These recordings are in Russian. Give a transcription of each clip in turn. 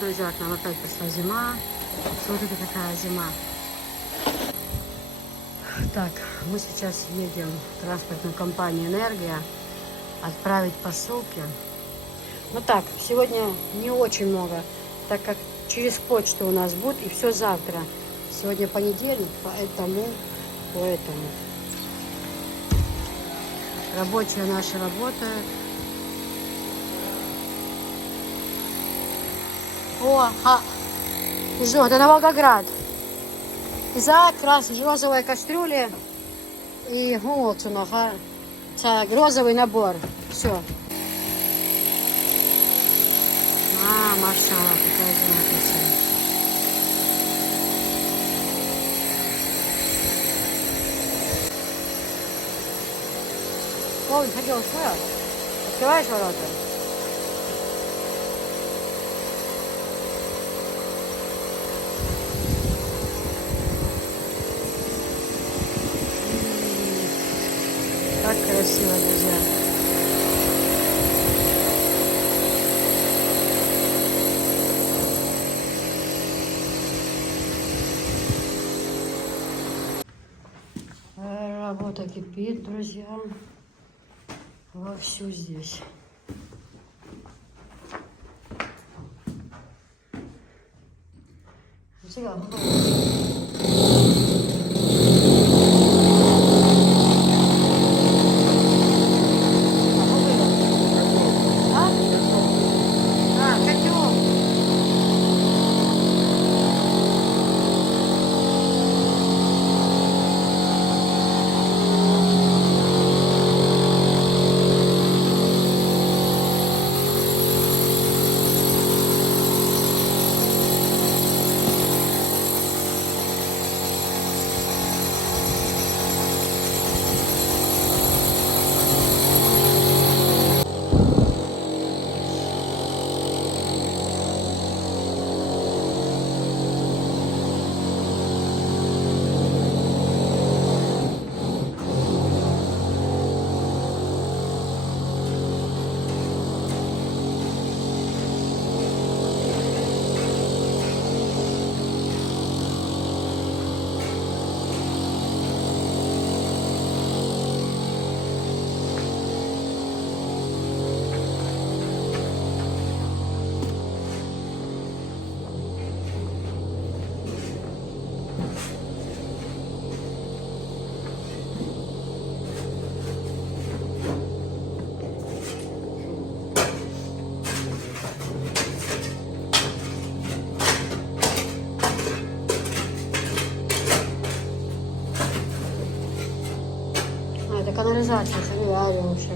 Друзья, к нам опять пришла зима. Смотрите, какая зима. Так, мы сейчас едем в транспортную компанию «Энергия» отправить посылки. Ну так, сегодня не очень много, так как через почту у нас будет и все завтра. Сегодня понедельник, поэтому. Рабочие наши работают. О, что, это на Волгоград. За розовой кастрюли и голцунах, розовый набор. Все. Машалла, какая зима красивая. О, хотел что? Открываешь ворота? Как красиво, друзья. Работа кипит, друзья. Вовсю здесь. Это канализация, солярия вообще.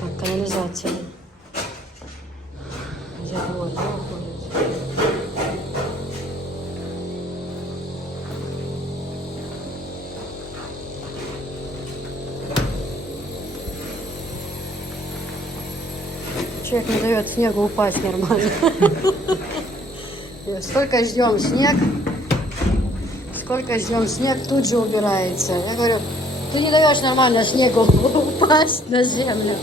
Так, канализация. Где двор уходит? Человек не дает снегу упасть нормально. Сколько ждем снег тут же убирается. Я говорю, ты не даешь нормально снегу упасть на землю.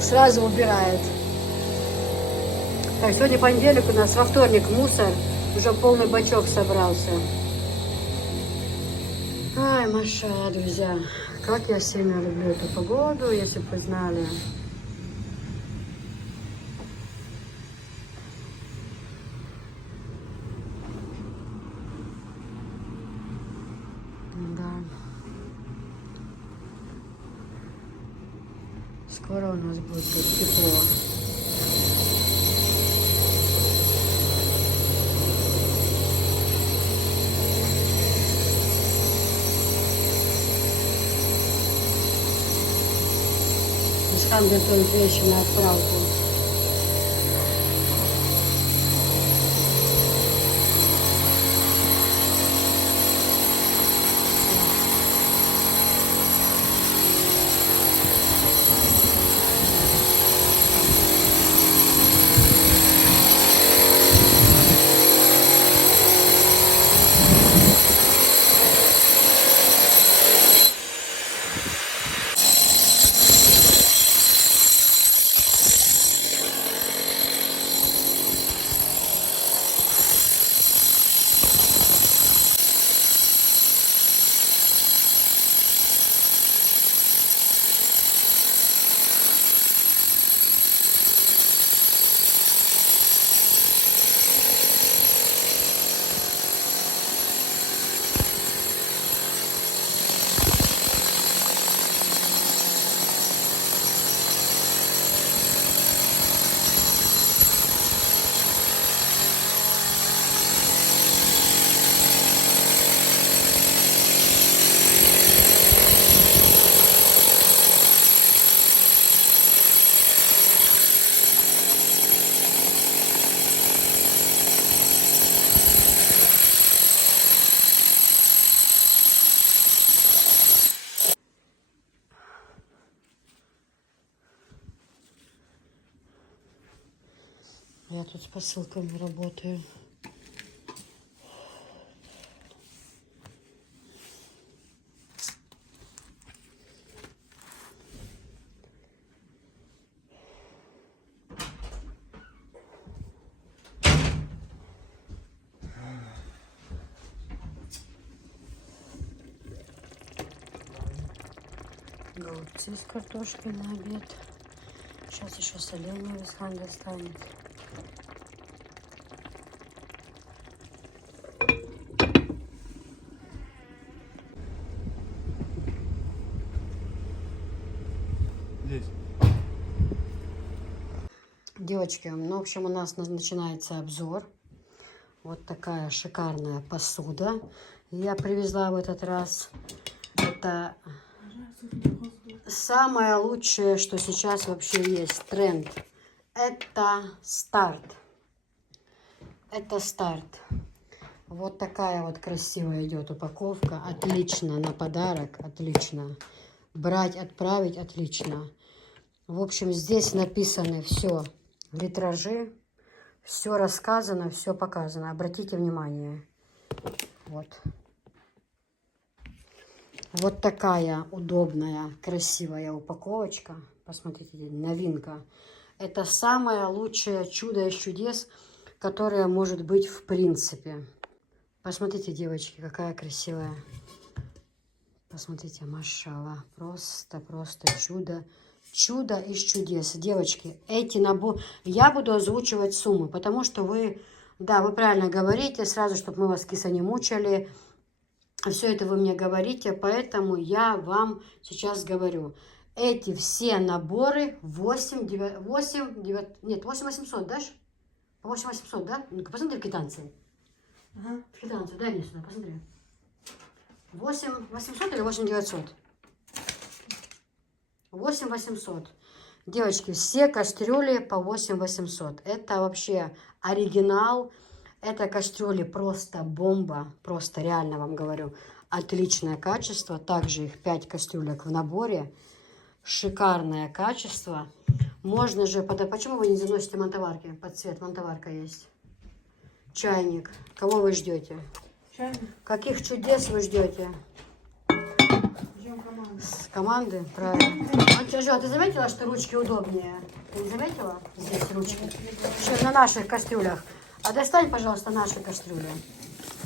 Сразу убирает. Так, сегодня понедельник у нас, во вторник мусор. Уже полный бачок собрался. Ай, Маша, друзья, как я сильно люблю эту погоду, если бы вы знали. Да. Скоро у нас будет тепло. Там готовят вещи на отправку. Я тут с посылками работаю. Голубцы с картошкой на обед. Сейчас еще соленье из Хан достанет. Здесь. Девочки, ну, в общем, у нас начинается обзор. Вот такая шикарная посуда. Я привезла в этот раз. Это самое лучшее, что сейчас вообще есть. Тренд. Это старт. Это старт. Вот такая вот красивая идет упаковка. Отлично на подарок. Отлично. Брать, отправить. Отлично. В общем, здесь написаны все литражи. Все рассказано, все показано. Обратите внимание. Вот. Вот такая удобная, красивая упаковочка. Посмотрите, новинка. Это самое лучшее чудо из чудес, которое может быть в принципе. Посмотрите, девочки, какая красивая. Посмотрите, машалла. Просто чудо. Чудо из чудес. Девочки, эти наборы... Я буду озвучивать суммы, потому что вы... Да, вы правильно говорите, сразу, чтобы мы вас кисло не мучали. Все это вы мне говорите, поэтому я вам сейчас говорю. Эти все наборы 8800, да? По 8800, да? Ну-ка, посмотри в квитанции. Ага, в квитанцию, дай мне сюда, посмотри. 8800 или 8900? 8800. Девочки, все кастрюли по 8800. Это вообще оригинал. Это кастрюли просто бомба. Просто реально вам говорю. Отличное качество. Также их 5 кастрюлек в наборе. Шикарное качество. Можно же... Почему вы не заносите монтоварки? Под цвет монтоварка есть. Чайник. Кого вы ждете? Чайник. Каких чудес вы ждете? С команды, правильно. А ты заметила, что ручки удобнее? Ты не заметила? Здесь ручки. Чем на наших кастрюлях. А достань, пожалуйста, наши кастрюли.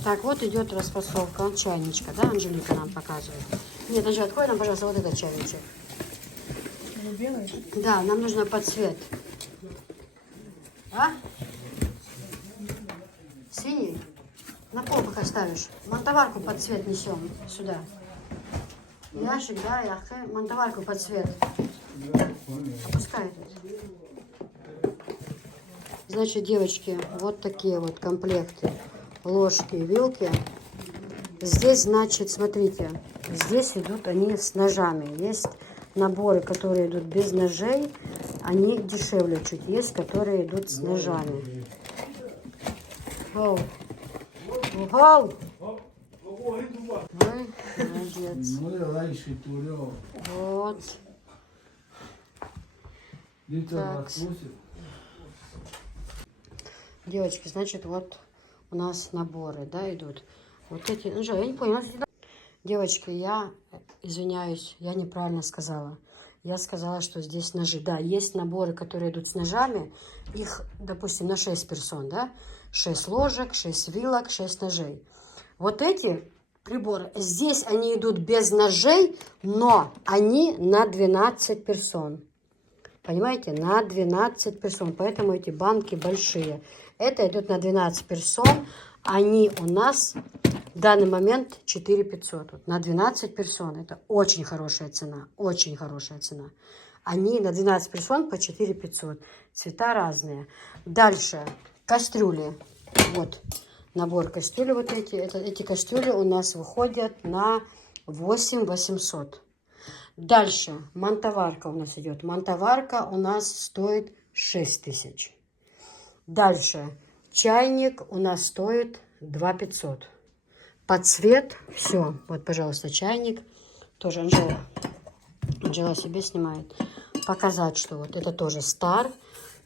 Так, вот идет распасовка чайничка, да, Анжелика нам показывает. Нет, Анжелика, открой нам, пожалуйста, вот этот чайничек. Белый? Да, нам нужно под цвет. А? Синий? На пол пока ставишь. Монтоварку под цвет несем сюда. Ящик, да, яхты. Монтоварку под цвет. Опускай тут. Значит, девочки, вот такие вот комплекты. Ложки, вилки. Здесь, значит, смотрите. Здесь идут они с ножами. Есть наборы, которые идут без ножей. Они дешевле чуть. Есть, которые идут с ножами. Вау. Вау. Ой, молодец. Вот. Так. Девочки, значит, вот у нас наборы, да, идут. Вот эти, ну, я не поняла. Девочки, я извиняюсь, я неправильно сказала. Я сказала, что здесь ножи. Да, есть наборы, которые идут с ножами. Их, допустим, на 6 персон, да. 6 ложек, 6 вилок, 6 ножей. Вот эти приборы, здесь они идут без ножей, но они на 12 персон. Понимаете, на 12 персон. Поэтому эти банки большие. Это идет на 12 персон. Они у нас в данный момент 4500. Вот на 12 персон. Это очень хорошая цена. Очень хорошая цена. Они на 12 персон по 4500. Цвета разные. Дальше кастрюли. Вот набор кастрюли вот эти. Эти кастрюли у нас выходят на 8800. Дальше монтоварка у нас идет. Монтоварка у нас стоит 6000. Дальше чайник у нас стоит 2500. Под цвет все. Вот, пожалуйста, чайник. Тоже Анжела себе снимает. Показать, что вот это тоже Star.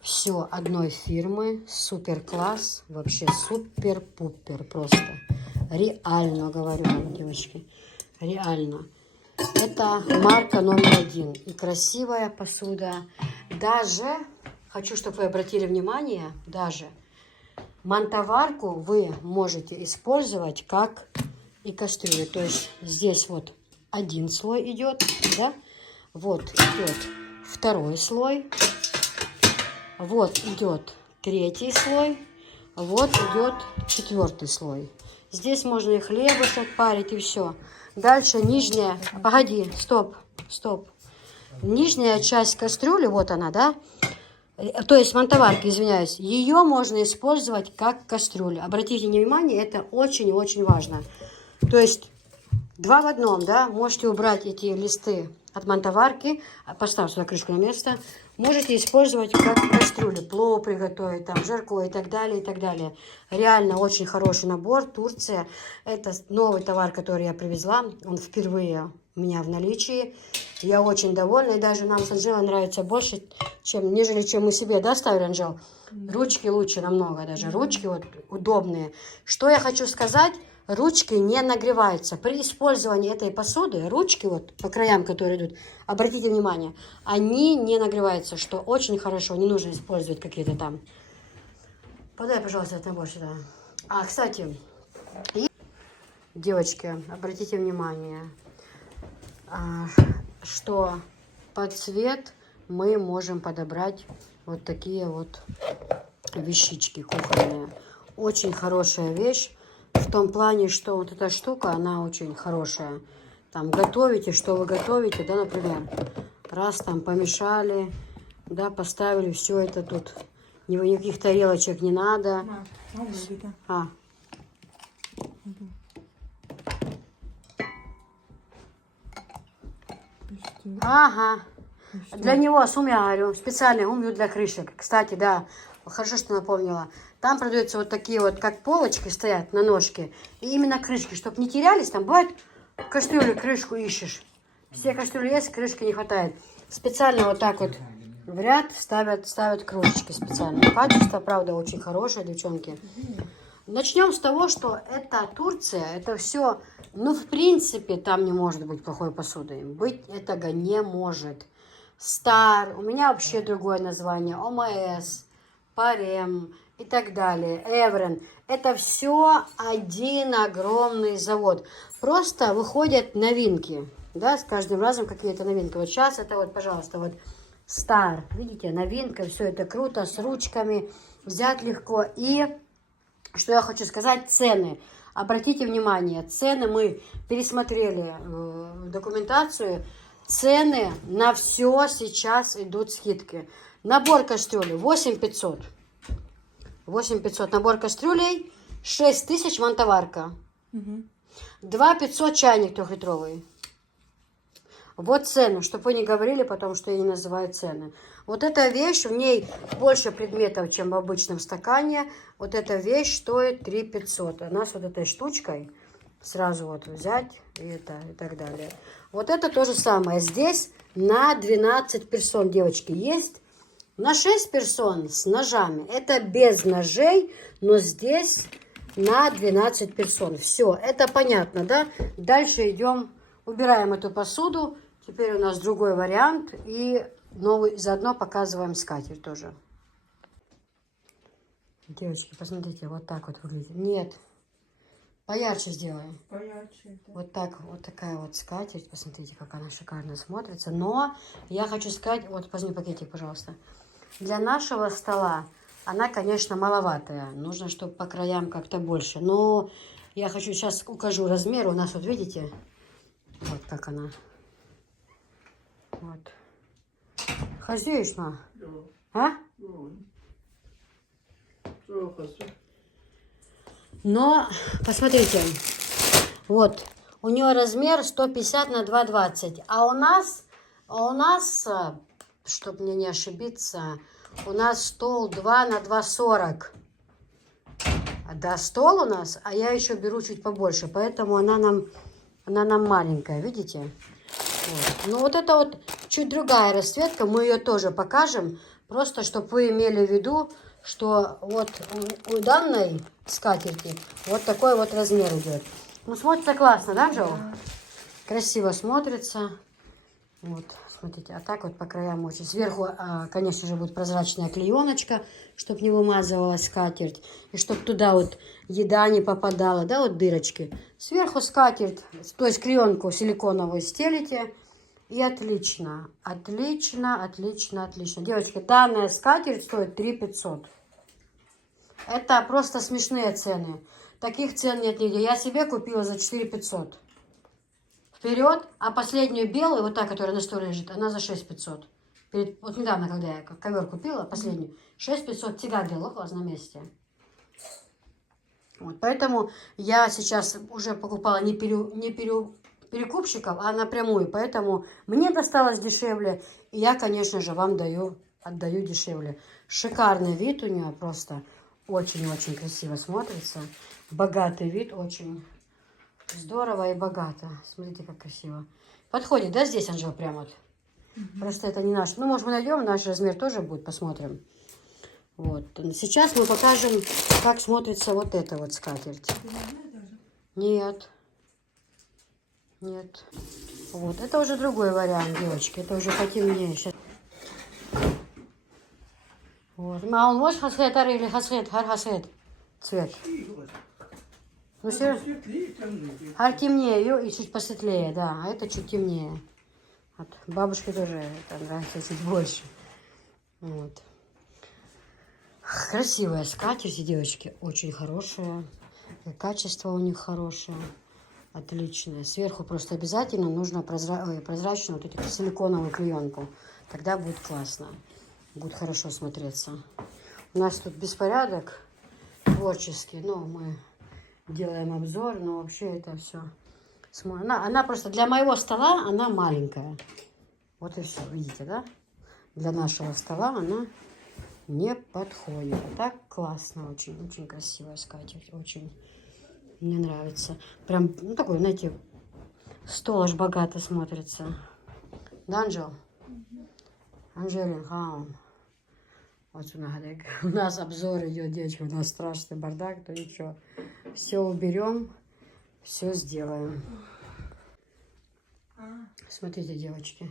Все одной фирмы. Супер класс. Вообще супер-пупер просто. Реально, говорю вам, девочки. Реально. Это марка номер 1. И красивая посуда. Даже, хочу, чтобы вы обратили внимание, даже мантоварку вы можете использовать как и кастрюлю. То есть здесь вот один слой идет, да? Вот идет второй слой. Вот идет третий слой. Вот идет четвертый слой. Здесь можно и хлебушек парить, и все. Дальше нижняя... Погоди, стоп. Нижняя часть кастрюли, вот она, да? То есть мантоварки, извиняюсь. Ее можно использовать как кастрюлю. Обратите внимание, это очень-очень важно. То есть 2 в 1, да? Можете убрать эти листы от мантоварки, поставь сюда крышку на место. Можете использовать как кастрюлю, плов приготовить, там, жаркое и так далее, и так далее. Реально очень хороший набор. Турция. Это новый товар, который я привезла. Он впервые у меня в наличии. Я очень довольна. И даже нам с Анжелой нравится больше, нежели чем мы себе, да, ставили, Анжел? Ручки лучше намного даже. Ручки вот удобные. Что я хочу сказать? Ручки не нагреваются. При использовании этой посуды, ручки вот по краям, которые идут, обратите внимание, они не нагреваются, что очень хорошо. Не нужно использовать какие-то там. Подай, пожалуйста, этот набор сюда. А, кстати, девочки, обратите внимание, что под цвет мы можем подобрать вот такие вот вещички кухонные. Очень хорошая вещь. В том плане, что вот эта штука, она очень хорошая. Там готовите, что вы готовите, да, например, раз там помешали, да, поставили, все это тут, никаких тарелочек не надо. Ага. Для него сумя, говорю, специальный умью для крышек. Кстати, да, хорошо, что напомнила. Там продаются вот такие вот, как полочки стоят на ножке. И именно крышки, чтобы не терялись. Там бывает, кастрюлю крышку ищешь. Все кастрюли есть, крышки не хватает. Специально вот так вот в ряд ставят кружечки специально. Качество, правда, очень хорошее, девчонки. Начнем с того, что это Турция, это все, ну, в принципе, там не может быть плохой посуды. Быть этого не может. Стар, у меня вообще другое название, ОМС, Парем и так далее, Эврен. Это все один огромный завод. Просто выходят новинки, да, с каждым разом какие-то новинки. Вот сейчас это вот, пожалуйста, вот Стар, видите, новинка, все это круто, с ручками, взять легко. И, что я хочу сказать, цены. Обратите внимание, цены мы пересмотрели документацию. Цены на все сейчас идут скидки. Набор кастрюли 8500. 8500 набор кастрюлей, 6000 мантоварка. 2500 чайник 3-литровый. Вот цены, чтобы вы не говорили потом, что я не называю цены. Вот эта вещь, в ней больше предметов, чем в обычном стакане. Вот эта вещь стоит 3500. Она с вот этой штучкой сразу вот взять и так далее. Вот это то же самое. Здесь на 12 персон, девочки, есть. На 6 персон с ножами. Это без ножей, но здесь на 12 персон. Все, это понятно, да? Дальше идем, убираем эту посуду. Теперь у нас другой вариант. И новый, заодно показываем скатерть тоже. Девочки, посмотрите, вот так вот выглядит. Нет. Поярче сделаем. Поярче. Вот так, вот такая вот скатерть. Посмотрите, как она шикарно смотрится. Но я хочу сказать, вот возьми пакетик, пожалуйста. Для нашего стола она, конечно, маловатая. Нужно, чтобы по краям как-то больше. Но я хочу сейчас укажу размер. У нас вот видите, вот как она. Вот. Хозяешь, ма? А? Но, посмотрите, вот, у нее размер 150 на 220, а у нас, чтобы мне не ошибиться, у нас стол 2 на 2,40. Да, стол у нас, а я еще беру чуть побольше, поэтому она нам маленькая, видите? Вот. Ну, вот это вот чуть другая расцветка, мы ее тоже покажем, Просто, чтобы вы имели в виду, что вот у данной скатерти вот такой вот размер идет. Ну, смотрится классно, да, Джо? Красиво смотрится. Вот, смотрите, а так вот по краям очень. Сверху, конечно же, будет прозрачная клееночка, чтобы не вымазывалась скатерть. И чтобы туда вот еда не попадала, да, вот дырочки. Сверху скатерть, то есть клеенку силиконовую стелите. И отлично, отлично, отлично, отлично. Девочки, данная скатерть стоит 3 500. Это просто смешные цены. Таких цен нет нигде. Я себе купила за 4 500. Вперед, а последнюю белую, вот та, которая на столе лежит, она за 6 500. Вот недавно, когда я ковер купила, последнюю, 6 500 тебя грелохалась на месте. Вот, поэтому я сейчас уже покупала не перекупщиков, а напрямую. Поэтому мне досталось дешевле, и я, конечно же, вам отдаю дешевле. Шикарный вид у нее, просто очень-очень красиво смотрится. Богатый вид, очень здорово и богато. Смотрите, как красиво. Подходит, да, здесь, Анжела, прям вот? Просто это не наш. Ну, может, мы найдем, наш размер тоже будет, посмотрим. Вот. Сейчас мы покажем, как смотрится вот эта вот скатерть. Нет. Нет. Вот. Это уже другой вариант, девочки. Это уже потемнее. Сейчас. Вот. А он может хасхет или хасхет? Хасхет. Цвет. Ну, все. Хар темнее и чуть посветлее, да. А это чуть темнее. Вот. Бабушке тоже это нравится чуть больше. Вот. Красивая скатерть, девочки. Очень хорошая. И качество у них хорошее. Отличная. Сверху просто обязательно нужно прозрачную вот эту силиконовую клеенку. Тогда будет классно. Будет хорошо смотреться. У нас тут беспорядок творческий. Но мы делаем обзор. Но вообще это все. Она просто для моего стола она маленькая. Вот и все. Видите, да? Для нашего стола она не подходит. А так классно. Очень, очень красивая скатерть. Очень. Мне нравится. Прям, ну, такой, знаете, стол аж богато смотрится. Да, Анжел? Анжелин, хаум. Вот у нас обзор идет, девочки, у нас страшный бардак, то ничего. Все уберем, все сделаем. Смотрите, девочки.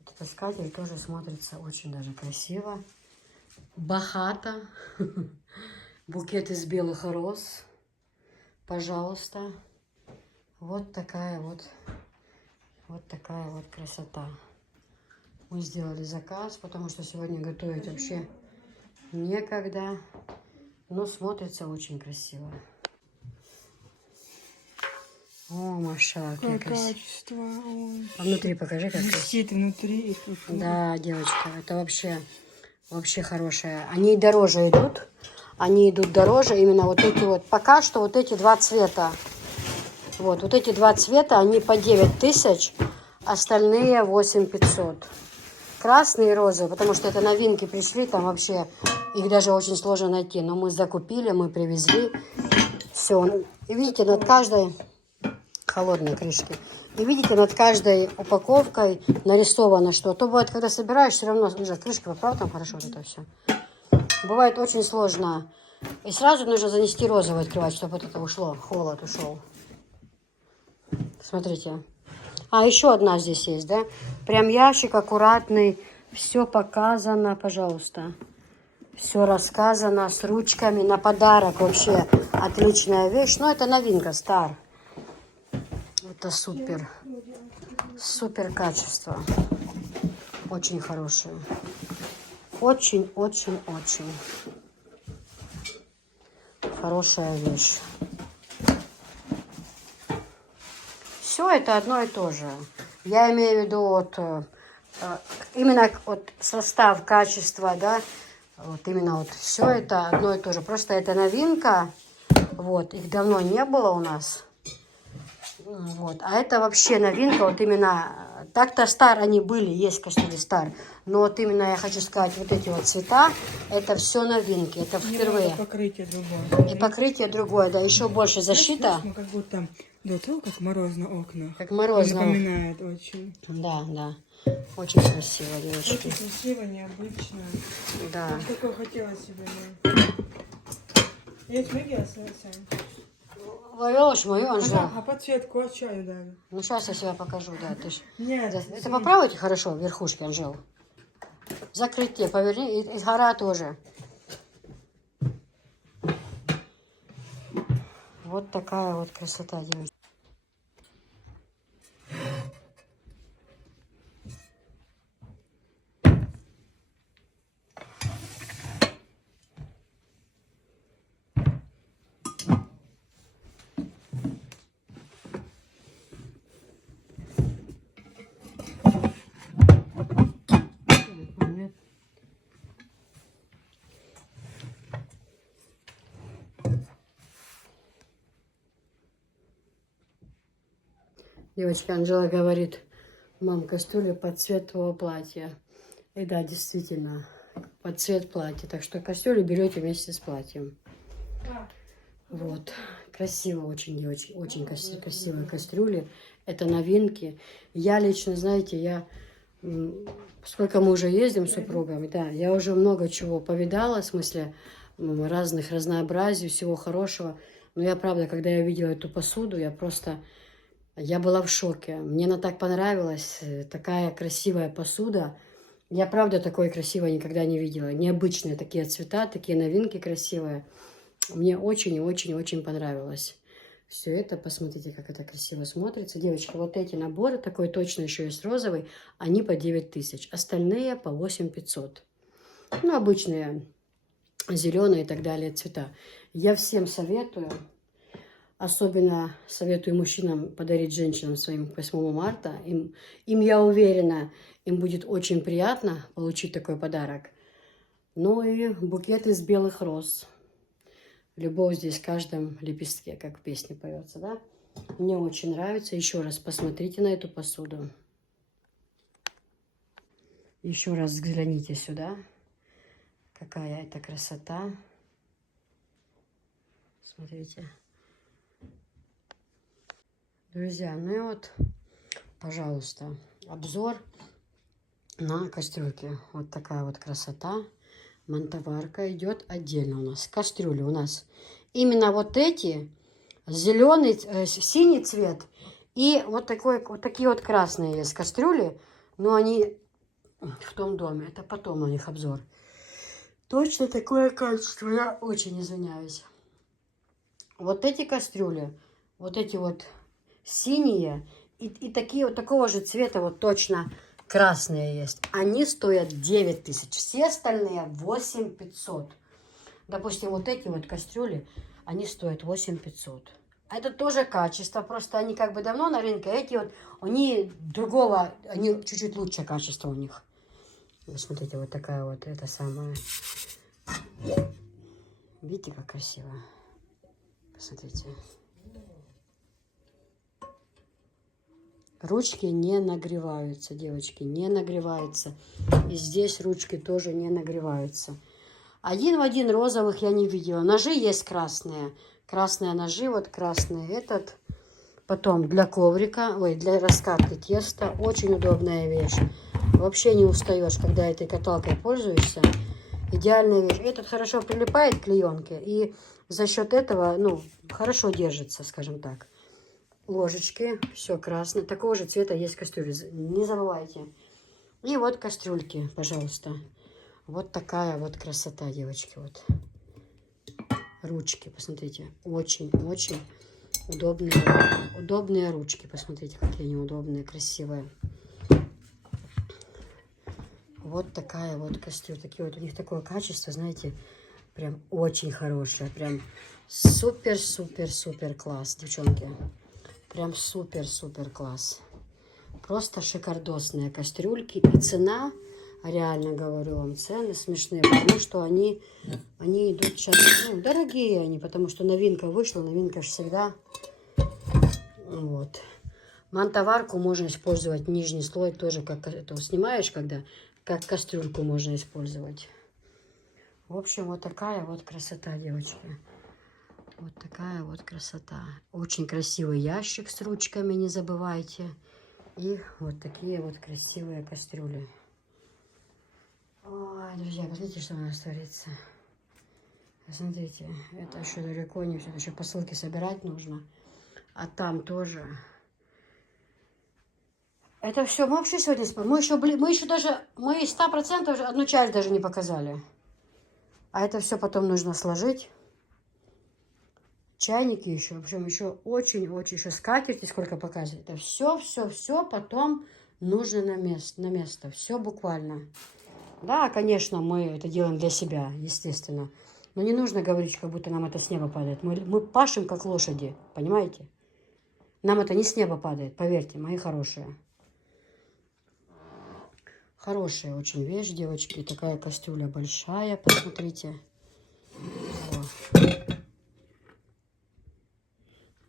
Вот эта скатерть тоже смотрится очень даже красиво. Богато. Букет из белых роз. Пожалуйста, вот такая вот красота. Мы сделали заказ, потому что сегодня готовить вообще некогда, но смотрится очень красиво. О, Маша, какое качество. А внутри покажи, как висит внутри. Да, девочка, это вообще хорошее. Они дороже идут. Они идут дороже, именно вот эти вот, пока что вот эти два цвета. Вот эти два цвета, они по 9000, остальные 8500. Красный и розовый, потому что это новинки пришли, там вообще их даже очень сложно найти. Но мы закупили, мы привезли. Все. И видите, над каждой, холодные крышки, и видите, над каждой упаковкой нарисовано что. А то бывает, когда собираешь, все равно лежат крышки, поправ там хорошо вот это все. Бывает очень сложно. И сразу нужно занести розовый открывать, чтобы вот это ушло, холод ушел. Смотрите. А, еще одна здесь есть, да? Прям ящик аккуратный. Все показано, пожалуйста. Все рассказано с ручками на подарок. Вообще отличная вещь. Но это новинка, стар. Это супер. Супер качество. Очень хорошее. Очень хорошая вещь. Все это одно и то же. Я имею в виду вот именно вот состав, качество, да, вот именно вот все это одно и то же. Просто это новинка, вот, их давно не было у нас. Вот. А это вообще новинка, вот именно Так-то Стар они были, есть кастрюли Стар. Но вот именно я хочу сказать, вот эти вот цвета, это все новинки, это впервые. Немного покрытие другое. И покрытие другое, да, еще больше защита. Знаешь, как будто до того, как мороз на окнах. Как мороз на окнах. Напоминает очень. Да, да. Очень красиво, девочки. Очень красиво, необычно. Да. Вот такое хотела себе. Есть магия, Сань? Вовёш мою, Анжела. А подсветку от чаю дали. Ну, сейчас я себя покажу, да. Ты ж... Нет. Это поправите хорошо, верхушки, Анжел. Закрытие, поверни, и гора тоже. Вот такая вот красота, девочки. Девочка Анжела говорит, мам, кастрюля под цвет твоего платья. И да, действительно, под цвет платья. Так что кастрюлю берете вместе с платьем. Вот. Красиво очень, девочки. Очень красивые кастрюли. Это новинки. Я лично, знаете, сколько мы уже ездим с супругом, да, я уже много чего повидала, в смысле разных разнообразий, всего хорошего. Но я, правда, когда я видела эту посуду, я была в шоке. Мне она так понравилась. Такая красивая посуда. Я, правда, такой красивой никогда не видела. Необычные такие цвета, такие новинки красивые. Мне очень-очень-очень понравилось. Все это, посмотрите, как это красиво смотрится. Девочки, вот эти наборы, такой точно еще есть розовый, они по 9000. Остальные по 8500. Ну, обычные зеленые и так далее цвета. Я всем советую. Особенно советую мужчинам подарить женщинам своим к 8 марта. Им, я уверена, им будет очень приятно получить такой подарок. Ну и букет из белых роз. Любовь здесь в каждом лепестке, как в песне поется, да? Мне очень нравится. Еще раз посмотрите на эту посуду. Еще раз взгляните сюда. Какая это красота. Смотрите. Друзья, ну и вот, пожалуйста, обзор на кастрюльки. Вот такая вот красота. Мантоварка идет отдельно у нас. Кастрюли у нас именно вот эти, зеленый, синий цвет и вот такие вот красные есть кастрюли. Но они в том доме. Это потом у них обзор. Точно такое качество. Я очень извиняюсь. Вот эти кастрюли, вот эти вот синие и такие вот такого же цвета вот точно красные есть. Они стоят 9000. Все остальные 8500. Допустим, вот эти вот кастрюли, они стоят 8500. Это тоже качество, просто они как бы давно на рынке. Эти вот, они другого, они чуть-чуть лучше качество у них. Вот смотрите, вот такая вот, это самая. Видите, как красиво? Посмотрите. Ручки не нагреваются, девочки, не нагреваются. И здесь ручки тоже не нагреваются. Один в один розовых я не видела. Ножи есть красные. Красные ножи, вот красный этот. Потом для коврика, для раскатки теста. Очень удобная вещь. Вообще не устаешь, когда этой каталкой пользуешься. Идеальная вещь. Этот хорошо прилипает к клеенке. И за счет этого, хорошо держится, скажем так. Ложечки, все красное. Такого же цвета есть кастрюли. Не забывайте. И вот кастрюльки, пожалуйста. Вот такая вот красота, девочки. Вот. Ручки, посмотрите. Очень-очень удобные ручки. Посмотрите, какие они удобные, красивые. Вот такая вот кастрюля. Такие вот у них такое качество, знаете, прям очень хорошее. Прям супер-супер-супер класс, девчонки. Прям супер-супер класс. Просто шикардосные кастрюльки. И цена, реально говорю вам, цены смешные, потому что они идут сейчас, дорогие они, потому что новинка вышла, новинка же всегда. Вот. Мантоварку можно использовать, нижний слой тоже, как это снимаешь, когда как кастрюльку можно использовать. В общем, вот такая вот красота, девочки. Вот такая вот красота. Очень красивый ящик с ручками, не забывайте. И вот такие вот красивые кастрюли. Ой, друзья, посмотрите, что у нас творится. Смотрите, это еще далеко не все. Еще посылки собирать нужно. А там тоже. Это все. Мы вообще сегодня спали. Мы еще даже, мы 100% одну часть даже не показали. А это все потом нужно сложить. Чайники еще. В общем, еще очень-очень, еще скатерти сколько показывает. Это все потом нужно на место. Все буквально. Да, конечно, мы это делаем для себя, естественно. Но не нужно говорить, как будто нам это с неба падает. Мы пашем, как лошади, понимаете? Нам это не с неба падает, поверьте, мои хорошие. Хорошая очень вещь, девочки. Такая кастрюля большая, посмотрите.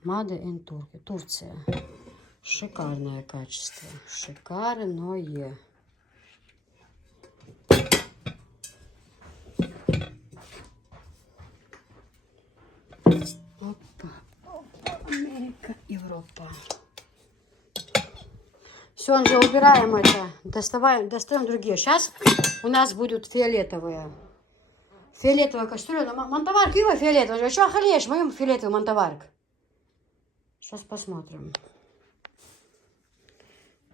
Made in Turkey, Турция. Шикарное качество. Шикарное. Опа. Америка, Европа. Все, Анжела, убираем это. Достаем другие. Сейчас у нас будут фиолетовые. Фиолетовая кастрюля. Мантоварка, его фиолетовая. Что охолеешь? Моим фиолетовый мантоварк. Сейчас посмотрим.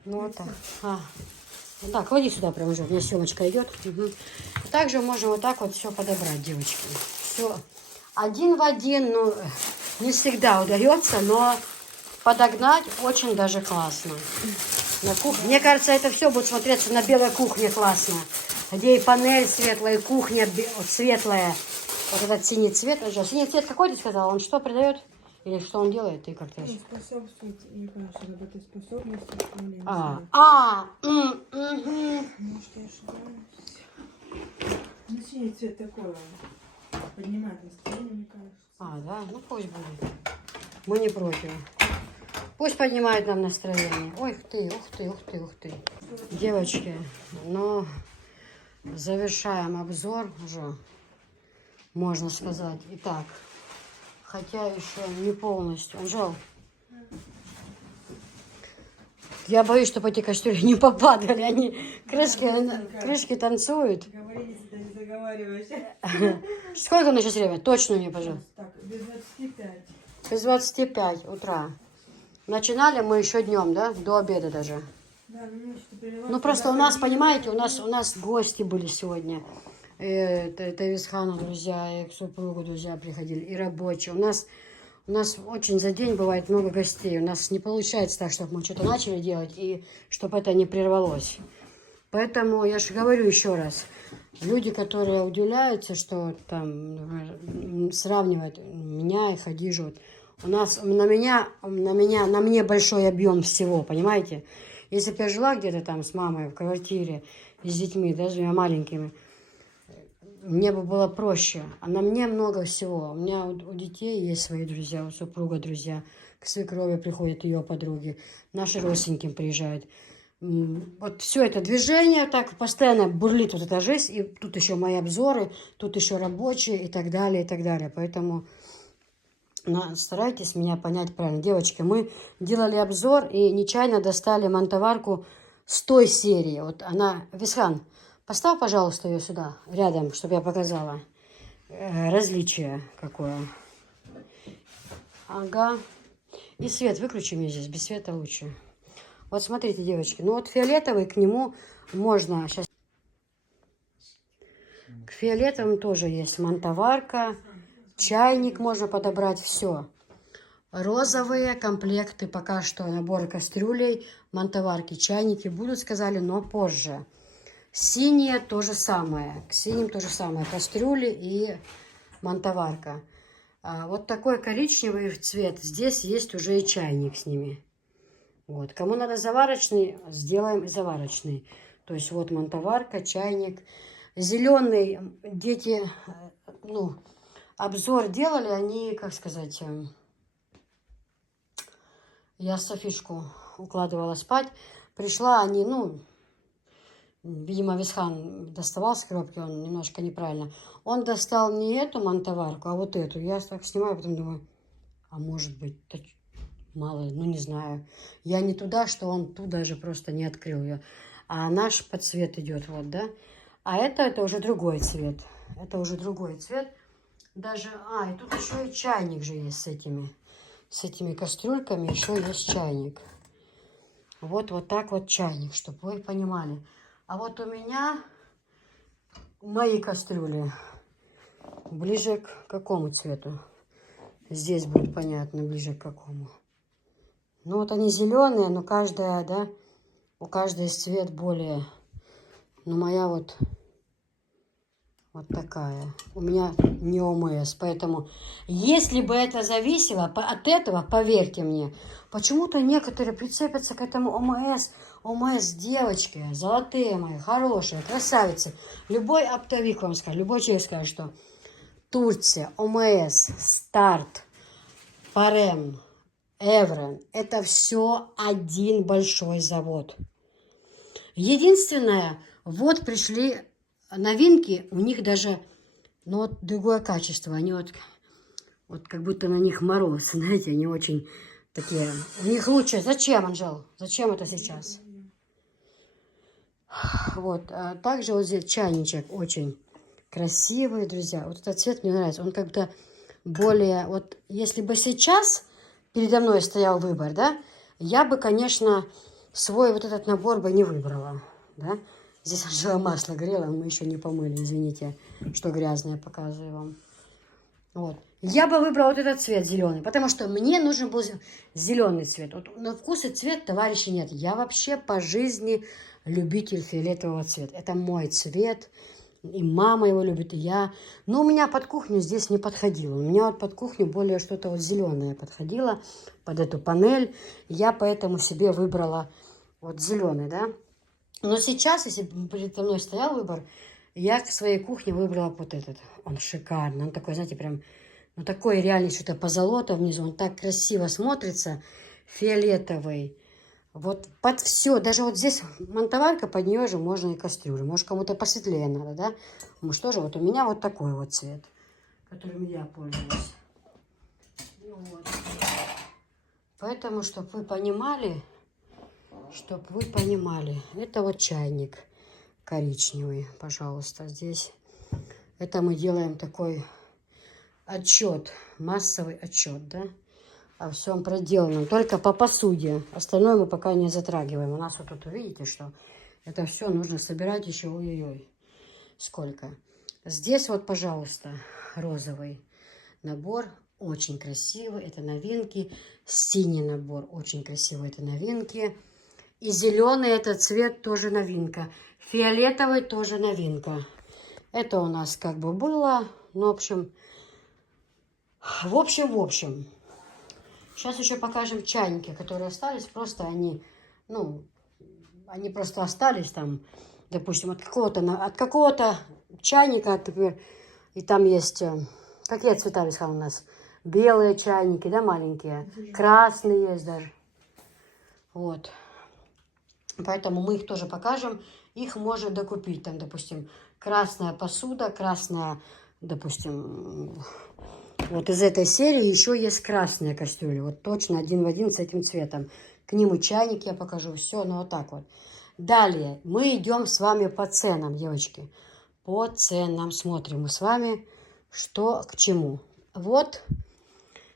Ну вот так. Да, клади сюда прям уже. У меня съемочка идет. Угу. Также можем вот так вот все подобрать, девочки. Все один в один. Ну, не всегда удается, но подогнать очень даже классно. На кухне. Мне кажется, это все будет смотреться на белой кухне классно. Где и панель светлая, и кухня светлая. Вот этот синий цвет. Синий цвет какой ты сказал? Он что придает? Или что он делает? Ты как-то... Способствует, мне кажется, работоспособности. Угу. Может, я ошибаюсь. Ну, синий цвет такой, он поднимает настроение, мне кажется. Да? Ну пусть будет. Мы не против. Пусть поднимает нам настроение. Ой, ух ты, ух ты, ух ты, ух ты. Девочки, ну, завершаем обзор уже, можно сказать. Итак, хотя еще не полностью. Анжел, я боюсь, чтобы эти кастрюли не попадали. Они крышки танцуют. Говори, если ты не заговариваешься. Сколько на сейчас время? Точно мне, пожалуйста. Так, без 25. Без 25 утра. Начинали мы еще днем, да? До обеда даже. Да, ну, Ну просто у нас, понимаете, у нас гости были сегодня. Это Висхану, друзья, и к супругу друзья приходили, и рабочие. У нас очень за день бывает много гостей. У нас не получается так, чтобы мы что-то начали делать, и чтобы это не прервалось. Поэтому я же говорю еще раз. Люди, которые удивляются, что там, например, сравнивают меня и Хадижу, вот, у нас на мне большой объем всего, понимаете? Если бы я жила где-то там с мамой в квартире, с детьми, да, с двумя маленькими, мне бы было проще. А на мне много всего. У меня у детей есть свои друзья, у супруга друзья, к свекрови приходят ее подруги, наши родственники приезжают. Вот все это движение, так постоянно бурлит вот эта жизнь, и тут еще мои обзоры, тут еще рабочие и так далее, и так далее. Поэтому старайтесь меня понять правильно. Девочки, мы делали обзор и нечаянно достали мантоварку с той серии. Вот она, Висхан, поставь, пожалуйста, ее сюда, рядом, чтобы я показала различие какое. Ага. И свет выключи мне здесь, без света лучше. Вот смотрите, девочки, ну вот фиолетовый, к нему можно сейчас... К фиолетовым тоже есть мантоварка, чайник можно подобрать, все. Розовые комплекты, пока что набор кастрюлей, мантоварки, чайники будут, сказали, но позже. Синие то же самое, к синим то же самое, кастрюли и мантоварка. Вот такой коричневый цвет, здесь есть уже и чайник с ними. Вот. Кому надо заварочный, сделаем и заварочный. То есть вот мантоварка, чайник. Зеленый, дети, ну, обзор делали, они, как сказать, я Софишку укладывала спать. Пришла, они, ну, видимо, Висхан доставал с коробки, он немножко неправильно. Он достал не эту мантоварку, а вот эту. Я так снимаю, потом думаю, а может быть, мало, ну не знаю. Я не туда, что он ту даже просто не открыл ее. А наш под цвет идет, вот, да. А это уже другой цвет. Это уже другой цвет. Даже, и тут еще и чайник же есть с этими кастрюльками, еще есть чайник. Вот так вот чайник, чтобы вы понимали. А вот у меня мои кастрюли ближе к какому цвету? Здесь будет понятно, ближе к какому. Ну вот они зеленые, но каждая, да, у каждой цвет более. Но моя вот такая. У меня не ОМС, поэтому если бы это зависело от этого, поверьте мне, почему-то некоторые прицепятся к этому ОМС. ОМС, девочки, золотые мои, хорошие, красавицы. Любой оптовик вам скажет, любой человек скажет, что Турция, ОМС, Старт, Парем, Эврен, это все один большой завод. Единственное, вот пришли новинки, у них даже, ну вот другое качество, они вот как будто на них мороз, знаете, они очень такие, у них лучше. Зачем, Анжел? Зачем это сейчас? Вот, а также вот здесь чайничек очень красивый, друзья. Вот этот цвет мне нравится, он как-то более, вот если бы сейчас передо мной стоял выбор, да, я бы, конечно, свой вот этот набор бы не выбрала, да. Здесь Анжела масло грела, мы еще не помыли, извините, что грязное показываю вам. Вот. Я бы выбрала вот этот цвет зеленый, потому что мне нужен был зеленый цвет. Вот на вкус и цвет, товарищи, нет. Я вообще по жизни любитель фиолетового цвета. Это мой цвет, и мама его любит, и я. Но у меня под кухню здесь не подходило. У меня вот под кухню более что-то вот зеленое подходило, под эту панель. Я поэтому себе выбрала вот зеленый, да. Но сейчас, если бы передо мной стоял выбор, я к своей кухне выбрала вот этот. Он шикарный. Он такой, знаете, прям, ну такой реально что-то позолота внизу. Он так красиво смотрится. Фиолетовый. Вот под все. Даже вот здесь мантоварка, под нее же можно и кастрюлю. Может, кому-то посветлее надо, да? Может, тоже вот у меня вот такой вот цвет, которым я пользуюсь. Ну, вот. Поэтому, чтобы вы понимали, это вот чайник коричневый, пожалуйста, здесь. Это мы делаем такой отчет, массовый отчет, да, о всем проделанном, только по посуде. Остальное мы пока не затрагиваем. У нас вот тут, видите, что это все нужно собирать еще, ой-ой-ой, сколько. Здесь вот, пожалуйста, розовый набор, очень красивый, это новинки. Синий набор, очень красивый, это новинки. И зеленый этот цвет тоже новинка. Фиолетовый тоже новинка. Это у нас как бы было. Ну, в общем. Сейчас еще покажем чайники, которые остались. Просто они, ну, они просто остались там, допустим, от какого-то чайника, например, и там есть, какие цвета, Висхан, у нас? Белые чайники, да, маленькие. Красные есть даже. Вот. Поэтому мы их тоже покажем. Их можно докупить. Там, допустим, красная посуда, красная, допустим, вот из этой серии еще есть красные кастрюли. Вот точно один в один с этим цветом. К ним и чайник я покажу. Все, ну вот так вот. Далее мы идем с вами по ценам, девочки. По ценам смотрим мы с вами, что к чему. Вот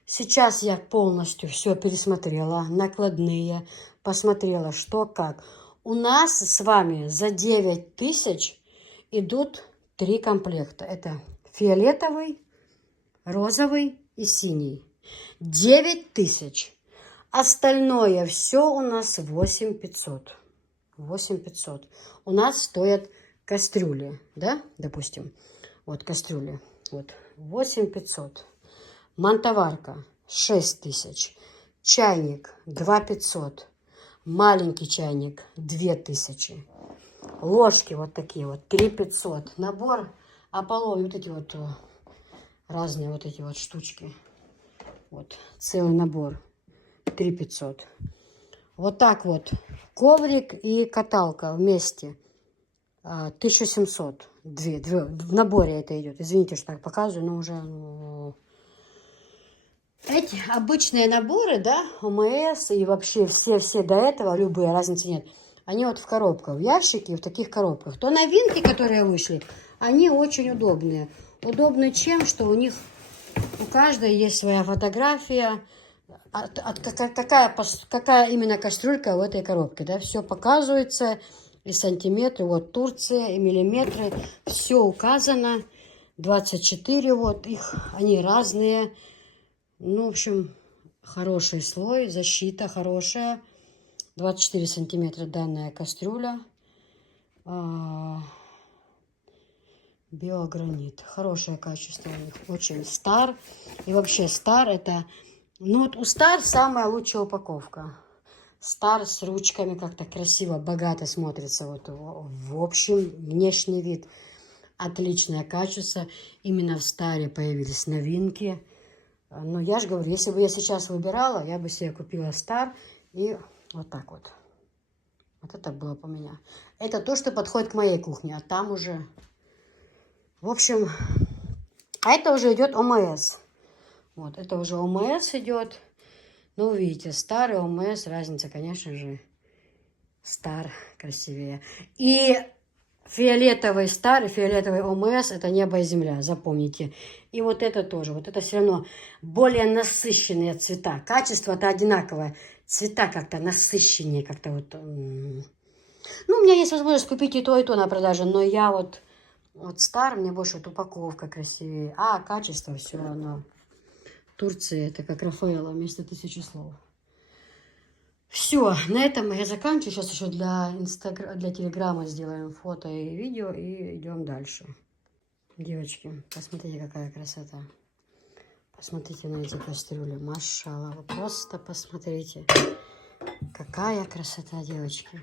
сейчас я полностью все пересмотрела. Накладные. Посмотрела, что как. У нас с вами за 9 тысяч идут 3 комплекта. Это фиолетовый, розовый и синий. 9 тысяч. Остальное все у нас 8500. 8500. У нас стоят кастрюли, да, допустим. Вот кастрюли. Вот 8500. Мантоварка 6000. Чайник 2500. Маленький чайник 2000. Ложки вот такие вот 3500. Набор Аполлон, вот эти вот разные вот эти вот штучки. Вот целый набор 3500. Вот так вот. Коврик и каталка вместе. 1700. В наборе это идет. Извините, что так показываю, но уже... Ну... Эти обычные наборы, да, ОМС и вообще все до этого, любые, разницы нет. Они вот в коробках, в ящике, в таких коробках. То новинки, которые вышли, они очень удобные. Удобны чем, что у них у каждой есть своя фотография, какая именно кастрюлька в этой коробке, да, все показывается, и сантиметры, вот Турция, и миллиметры, все указано, 24 вот, их, они разные, ну, в общем, хороший слой, защита хорошая, 24 сантиметра данная кастрюля, биогранит, хорошее качество у них, очень Star, и вообще Star это, ну вот у Star самая лучшая упаковка. Star с ручками как-то красиво, богато смотрится, вот в общем внешний вид, отличное качество, именно в Star появились новинки. Но я же говорю, если бы я сейчас выбирала, я бы себе купила Star и вот так вот. Вот это было бы у меня. Это то, что подходит к моей кухне, а там уже... В общем, а это уже идет ОМС. Вот, это уже ОМС идет. Ну, видите, старый ОМС, разница, конечно же, Star красивее. И фиолетовый Star и фиолетовый ОМС, это небо и земля, запомните. И вот это тоже, вот это все равно более насыщенные цвета. Качество-то одинаковое, цвета как-то насыщеннее, как-то вот... Ну, у меня есть возможность купить и то на продаже, но я вот Star, мне больше вот упаковка красивее, а качество все равно. Турция, это как Рафаэлло, вместо 1000 слов. Все, на этом я заканчиваю. Сейчас еще для Телеграма сделаем фото и видео и идем дальше. Девочки, посмотрите, какая красота. Посмотрите на эти кастрюли. Машалла, вы просто посмотрите. Какая красота, девочки.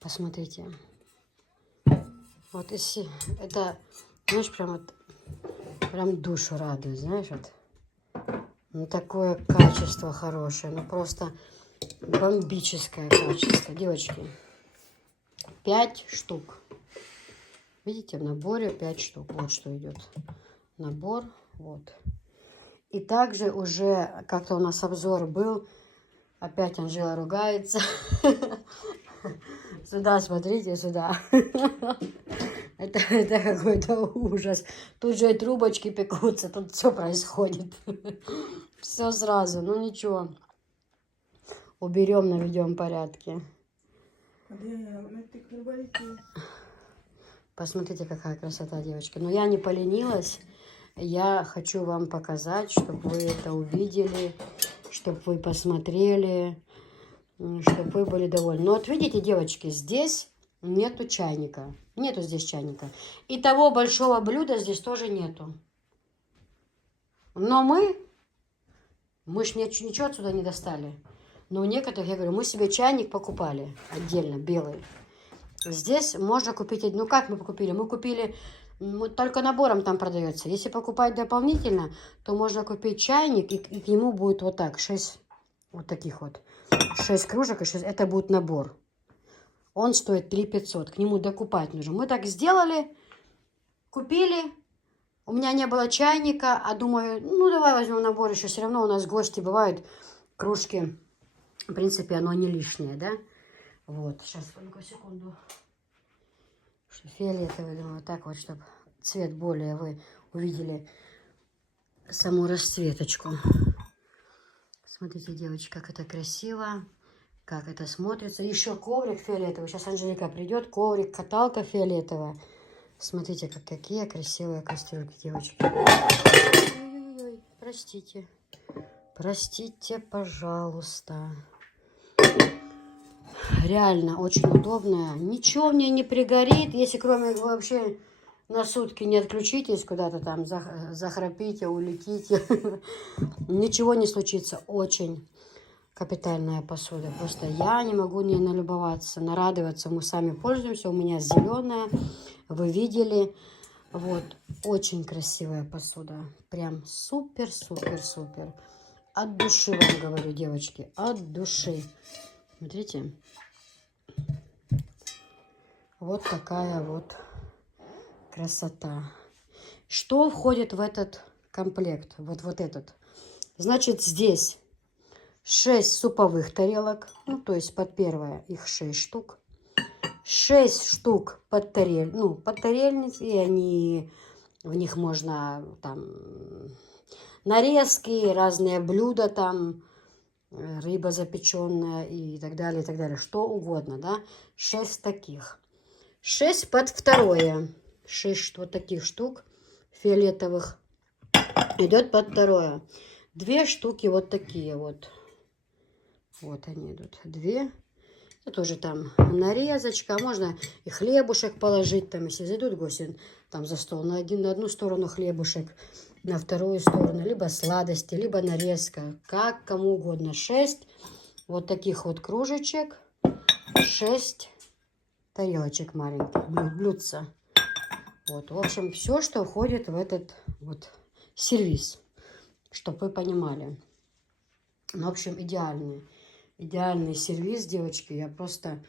Посмотрите. Вот если это, знаешь, прям душу радует, знаешь, вот. Ну, такое качество хорошее, ну, просто бомбическое качество. Девочки, 5 штук. Видите, в наборе 5 штук. Вот что идет. Набор, вот. И также уже как-то у нас обзор был. Опять Анжела ругается. Сюда смотрите, сюда. Это какой-то ужас. Тут же и трубочки пекутся, тут все происходит. Все сразу, ну ничего. Уберем, наведем порядки. Посмотрите, какая красота, девочки. Но я не поленилась. Я хочу вам показать, чтобы вы это увидели, чтобы вы посмотрели, чтобы вы были довольны. Но вот видите, девочки, здесь нету чайника. Нету здесь чайника. И того большого блюда здесь тоже нету. Но мы ж ничего отсюда не достали. Но у некоторых, я говорю, мы себе чайник покупали отдельно, белый. Здесь можно купить, ну как мы купили? Мы купили, только набором там продается. Если покупать дополнительно, то можно купить чайник, и к нему будет вот так, 6 вот таких вот. 6 кружек, и 6, это будет набор. Он стоит 3500, к нему докупать нужно. Мы так сделали, купили. У меня не было чайника, а думаю, ну давай возьмем набор еще. Все равно у нас гости бывают, кружки. В принципе, оно не лишнее, да? Вот, сейчас, только секунду. Что фиолетовый, думаю, вот так вот, чтобы цвет более вы увидели саму расцветочку. Смотрите, девочки, как это красиво, как это смотрится. Еще коврик фиолетовый. Сейчас Анжелика придет, коврик, каталка фиолетовая. Смотрите, какие красивые кастрюльки, девочки. Ой-ой-ой, простите. Простите, пожалуйста. Реально очень удобная. Ничего мне не пригорит, если кроме вообще на сутки не отключитесь, куда-то там захрапите, улетите. Ничего не случится. Очень капитальная посуда. Просто я не могу не налюбоваться, нарадоваться. Мы сами пользуемся. У меня зеленая. Вы видели. Вот. Очень красивая посуда. Прям супер-супер-супер. от души вам говорю, девочки, от души. Смотрите. Вот такая вот красота. Что входит в этот комплект? Вот этот. Значит, здесь 6 суповых тарелок. Ну, то есть под первое их 6 штук. 6 штук под тарельницы. И они, в них можно там нарезки, разные блюда там, рыба запеченная и так далее, и так далее. Что угодно, да. 6 таких. 6 под второе. 6 вот таких штук фиолетовых идет под второе. 2 штуки вот такие вот. Вот они идут. 2. Это тоже там нарезочка. Можно и хлебушек положить. Там, если зайдут гости там за стол, на одну сторону хлебушек, на вторую сторону. Либо сладости, либо нарезка. Как кому угодно. 6 вот таких вот кружечек. 6 тарелочек маленьких. Блюдца. Вот. В общем, все, что входит в этот вот сервиз. Чтобы вы понимали. Ну, в общем, идеальный сервиз, девочки. Я просто...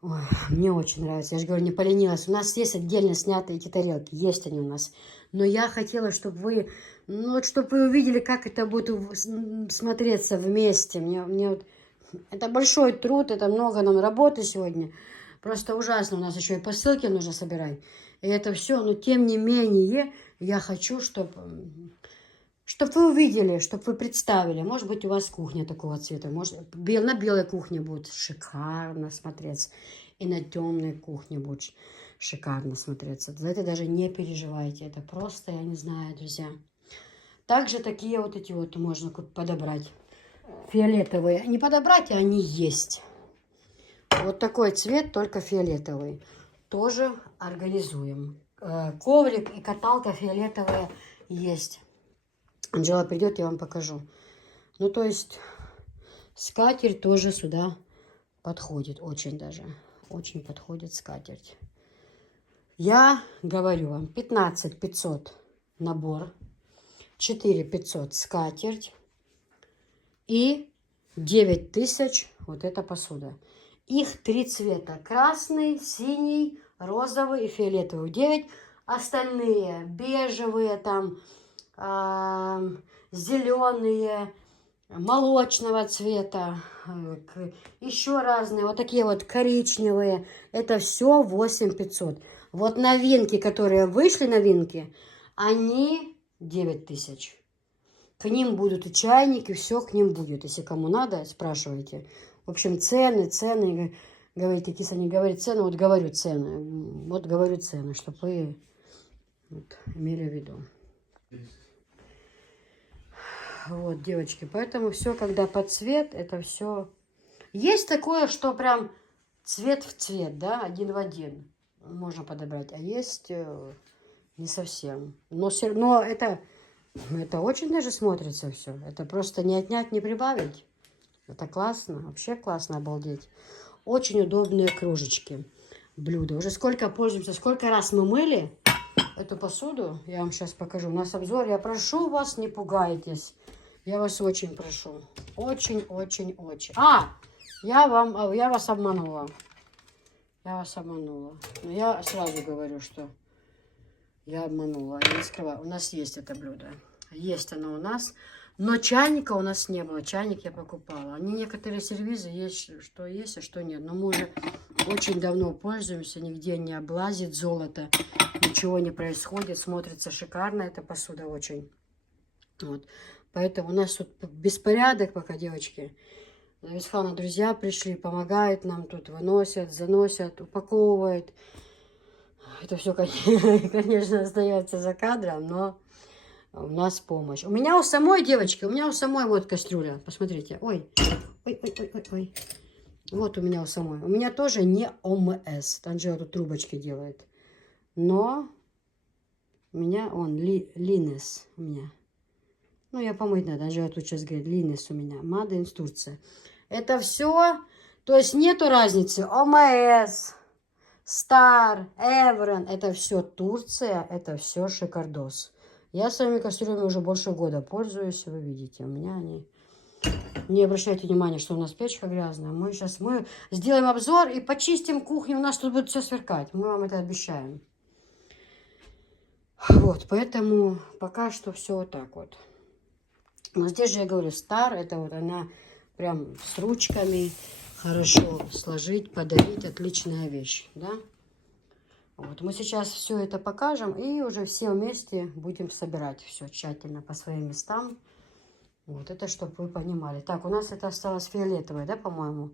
Ой, мне очень нравится. Я же говорю, не поленилась. У нас есть отдельно снятые эти тарелки. Есть они у нас. Но я хотела, чтобы вы... Ну, вот, чтобы вы увидели, как это будет смотреться вместе. Мне вот... Это большой труд, это много нам работы сегодня. Просто ужасно. У нас еще и посылки нужно собирать. И это все. Но, тем не менее, я хочу, чтобы вы увидели, чтобы вы представили. Может быть, у вас кухня такого цвета. Может, на белой кухне будет шикарно смотреться. И на темной кухне будет шикарно смотреться. За это даже не переживайте. Это просто, я не знаю, друзья. Также такие вот эти вот можно подобрать. Фиолетовые. Не подобрать, а они есть. Вот такой цвет, только фиолетовый. Тоже организуем. Коврик и каталка фиолетовые есть. Анжела придет, я вам покажу. Ну, то есть, скатерть тоже сюда подходит. Очень даже. Очень подходит скатерть. Я говорю вам, 15 500 набор. 4 500 скатерть. И 9000 вот эта посуда. Их 3 цвета. Красный, синий, розовый и фиолетовый. 9. Остальные бежевые там... зеленые, молочного цвета, еще разные, вот такие вот коричневые. Это все 8500. Вот новинки, которые вышли, новинки, они 9000. К ним будут и чайники, все к ним будет. Если кому надо, спрашивайте. В общем, цены. Говорите, киса не говорит цены, вот говорю цены. Вот говорю цены, чтобы вы вот, имели в виду. Вот, девочки, поэтому все, когда под цвет, это все... Есть такое, что прям цвет в цвет, да, один в один можно подобрать, а есть не совсем. Но это очень даже смотрится все. Это просто не отнять, не прибавить. Это классно, вообще классно, обалдеть. Очень удобные кружечки, блюда. Уже сколько пользуемся, сколько раз мы мыли эту посуду, я вам сейчас покажу. У нас обзор, я прошу вас, не пугайтесь. Я вас очень прошу. Очень. Я вас обманула. Но я сразу говорю, что я обманула. Я не скрываю. У нас есть это блюдо. Есть оно у нас. Но чайника у нас не было. Чайник я покупала. Они некоторые сервизы есть, а что нет. Но мы уже очень давно пользуемся. Нигде не облазит золото. Ничего не происходит. Смотрится шикарно эта посуда очень. Вот. Поэтому у нас тут беспорядок пока, девочки. Висхана друзья пришли, помогают нам тут, выносят, заносят, упаковывают. Это все, конечно, остается за кадром, но у нас помощь. У меня у самой, девочки, вот кастрюля. Посмотрите. Ой. Вот у меня у самой. У меня тоже не ОМС. Анжела тут трубочки делает. Но у меня Линес у меня. Ну, я помыть надо. Анжела тут сейчас говорит, Линес у меня. Made in Турция. Это все, то есть нету разницы. ОМС, Стар, Эврон. Это все Турция, это все шикардос. Я своими кастрюлями уже больше года пользуюсь, вы видите, у меня они... Не обращайте внимания, что у нас печка грязная. Мы сейчас сделаем обзор и почистим кухню. У нас тут будет все сверкать. Мы вам это обещаем. Вот, поэтому пока что все вот так вот. Но здесь же я говорю, Star, это вот она прям с ручками, хорошо сложить, подарить, отличная вещь, да? Вот, мы сейчас все это покажем и уже все вместе будем собирать все тщательно по своим местам. Вот это, чтобы вы понимали. Так, у нас это осталось фиолетовое, да, по-моему?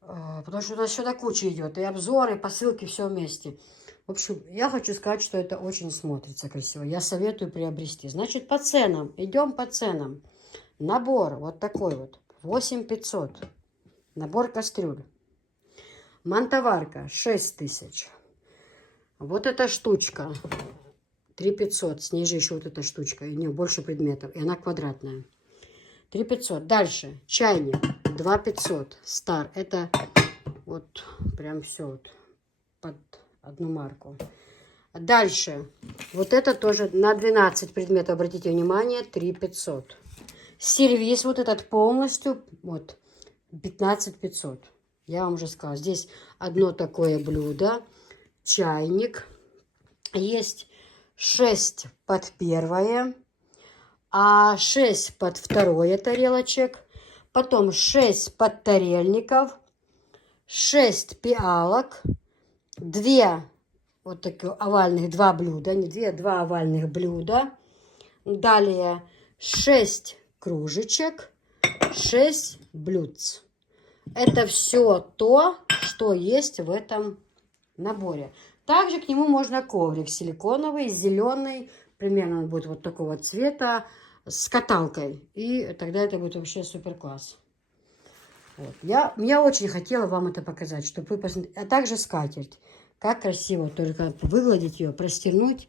Потому что у нас сюда куча идет. И обзоры, и посылки, все вместе. В общем, я хочу сказать, что это очень смотрится красиво. Я советую приобрести. Значит, по ценам. Идем по ценам. Набор вот такой вот. 8500. Набор кастрюль. Мантоварка 6000. Вот эта штучка. 3500. С ней же еще вот эта штучка. И у нее больше предметов. И она квадратная. 3500. Дальше. Чайник. 2500. Star. Это вот прям все вот под одну марку. Дальше. Вот это тоже на 12 предметов. Обратите внимание. 3500. Сервис вот этот полностью. Вот. 15500. Я вам уже сказала. Здесь одно такое блюдо. Чайник. Есть 6 под первое, а 6 под второе тарелочек, потом 6 под тарельников, 6 пиалок, 2 вот таких овальных, 2 блюда, не 2, 2 овальных блюда, далее 6 кружечек, 6 блюдц. Это все то, что есть в этом наборе. Также к нему можно коврик силиконовый, зеленый, примерно он будет вот такого цвета, с каталкой. И тогда это будет вообще супер класс. Вот. Я очень хотела вам это показать, чтобы вы посмотрели. А также скатерть. Как красиво, только выгладить ее, простернуть,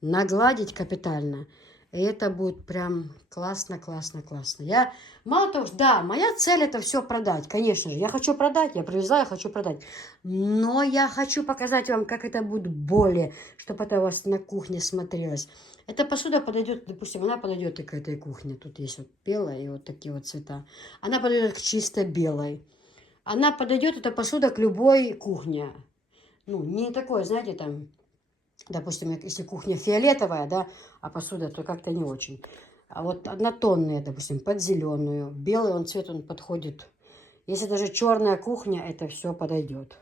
нагладить капитально. И это будет прям классно, классно, классно. Я, мало того, да, моя цель это все продать, конечно же. Я хочу продать, я привезла, я хочу продать. Но я хочу показать вам, как это будет более, чтобы это у вас на кухне смотрелось. Эта посуда подойдет, допустим, она подойдет и к этой кухне. Тут есть вот белая и вот такие вот цвета. Она подойдет к чисто белой. Она подойдет, эта посуда, к любой кухне. Ну, не такое, знаете, там... Допустим, если кухня фиолетовая, да, а посуда, то как-то не очень. А вот однотонные, допустим, под зеленую. Белый он цвет, он подходит. Если даже черная кухня, это все подойдет.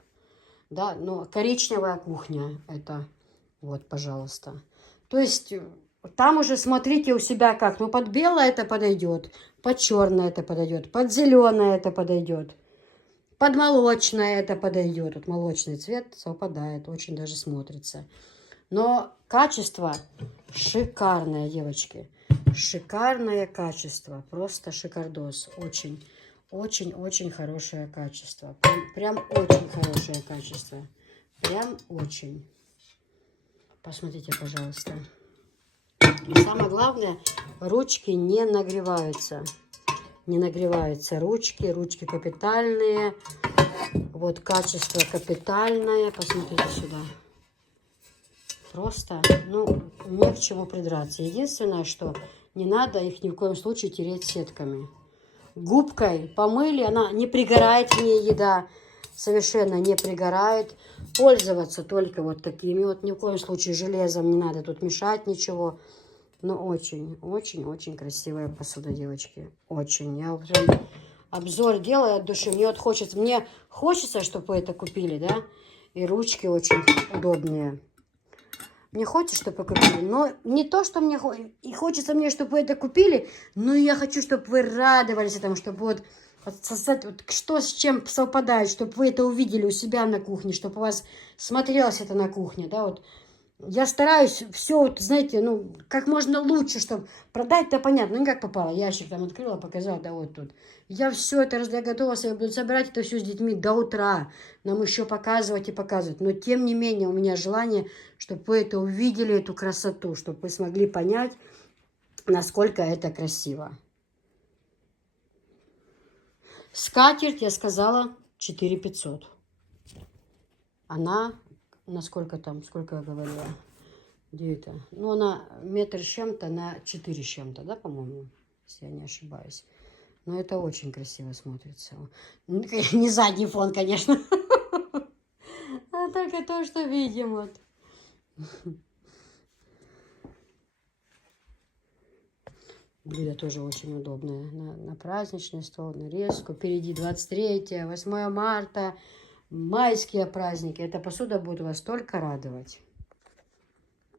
Да, но коричневая кухня, это вот, пожалуйста. То есть там уже смотрите у себя как. Ну, под белое это подойдет, под черное это подойдет, под зеленое это подойдет. Под молочное это подойдет. Вот молочный цвет совпадает, очень даже смотрится. Но качество шикарное, девочки. Шикарное качество. Просто шикардос. Очень, очень, очень хорошее качество. Прям очень хорошее качество. Прям очень. Посмотрите, пожалуйста. И самое главное, ручки не нагреваются. Не нагреваются ручки. Ручки капитальные. Вот качество капитальное. Посмотрите сюда. Просто, ну, не к чему придраться. Единственное, что не надо их ни в коем случае тереть сетками. Губкой помыли, она не пригорает в ней еда, совершенно не пригорает. Пользоваться только вот такими вот, ни в коем случае железом не надо тут мешать ничего. Но очень, очень, очень красивая посуда, девочки. Очень. Я прям обзор делаю от души. Мне хочется, чтобы вы это купили, да? И ручки очень удобные. Мне хочется, чтобы вы купили, но не то, что мне и хочется мне, чтобы вы это купили, но я хочу, чтобы вы радовались этому, чтобы вот что с чем совпадает, чтобы вы это увидели у себя на кухне, чтобы у вас смотрелось это на кухне, да, вот. Я стараюсь все, вот, знаете, ну, как можно лучше, чтобы продать-то понятно, ну, как попало, ящик там открыла, показала, да, вот тут. Я все это, я готова буду собирать это все с детьми до утра, нам еще показывать и показывать, но тем не менее у меня желание, чтобы вы это увидели, эту красоту, чтобы вы смогли понять, насколько это красиво. Скатерть, я сказала, 4500. Она... Насколько там, сколько я говорила? Где это? Ну, она метр с чем-то на 4 с чем-то, да, по-моему, если я не ошибаюсь. Но это очень красиво смотрится. Ну, не задний фон, конечно. А только то, что видим. Вот. Блюдо тоже очень удобное. На праздничный стол, на резку. Впереди 23, 8 марта, майские праздники. Эта посуда будет вас только радовать.